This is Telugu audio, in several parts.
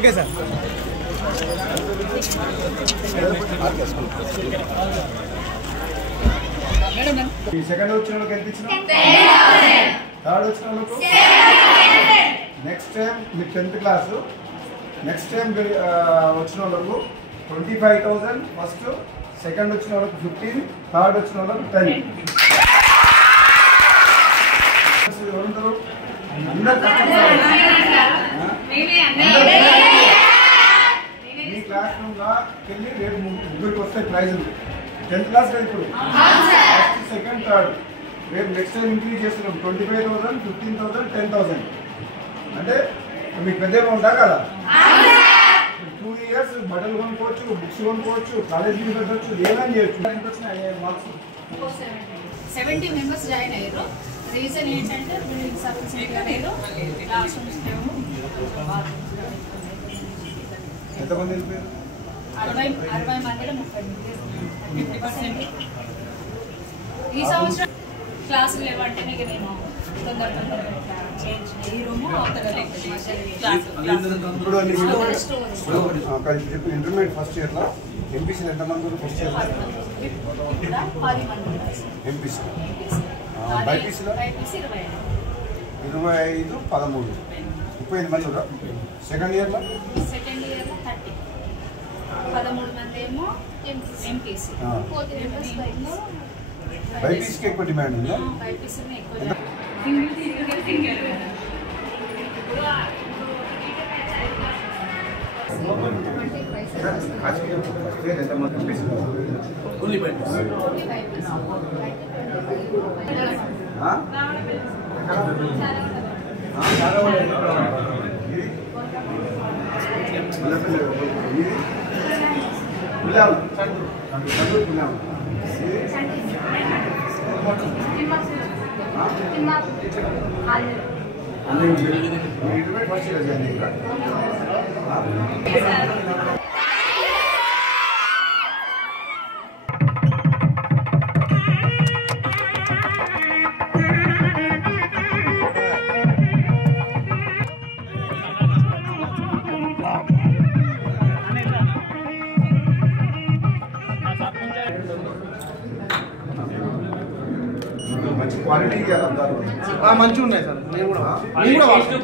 Okay sir. సెకండ్ వచ్చిన వాళ్ళకి ఎంత ఇచ్చిన, థర్డ్ వచ్చిన వాళ్ళకు నెక్స్ట్ టైం మీరు 10th క్లాసు, నెక్స్ట్ టైం వచ్చిన వాళ్ళకు 25,000 ఫస్ట్, సెకండ్ వచ్చిన వాళ్ళకు 15, థర్డ్ వచ్చిన వాళ్ళకు 10. ఎవరుంటారు మీ క్లాస్ రూమ్కి వెళ్ళి రేపు ముగ్గురికి వస్తాయి ప్రైజులు. 10th క్లాస్ కదా ఇప్పుడు, ఫస్ట్ సెకండ్ థర్డ్. రేపు నెక్స్ట్ టైం ఇంక్రీజ్ చేస్తున్నాం 25,000, 15,000, 10,000. అంటే మీకు పెద్ద అమౌంటా కదా? 2 years బట్టలు కొనుక్కోవచ్చు, బుక్స్ కొనుక్కోవచ్చు, కాలేజ్ ఫీజు పెట్టవచ్చు, ఏమైనా చేయొచ్చు. ఎంత వచ్చినాయి మార్క్స్? 70 మెంబర్స్ జాయిన్ అయ్యారు. రీజన్ ఏంటంటే బిల్డింగ్ సఫిషియెంట్గా లేదు, క్లాస్ రూమ్స్ లేవు. ఎంతమంది వెళ్ళిపోయారు? 60 మందిలో 30%. ఈ సంవత్సరం క్లాసులు లేవంటేనే ఇక నేను తొందరగా ఈ రూము ఇంటర్మీడియట్ ఫస్ట్ ఇయర్లో ఎంపీసీ ఎంతమంది? ఫస్ట్ ఇయర్ 10 మంది ఎంపీసీ, బైపీసీలో 25, 13, 35 మంది కూడా. సెకండ్ ఇయర్లో 30, 13 మంది ఏమో ఎంపీసీ. బైపీసీకి ఎక్కువ డిమాండ్ ఉందా? బైపీసీని ఎక్కువ మంచిగా ఉన్నాయి సార్. నేను కూడా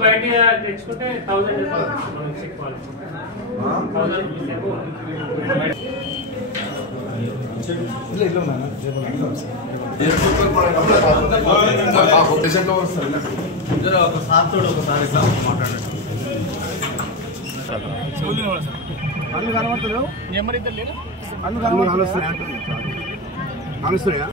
బయట తెచ్చుకుంటే 1000 అల్లు కనబడతలేవు. నెంబర్ ఇద్దరు లేరు. అల్లు కానుస్తున్నాయా?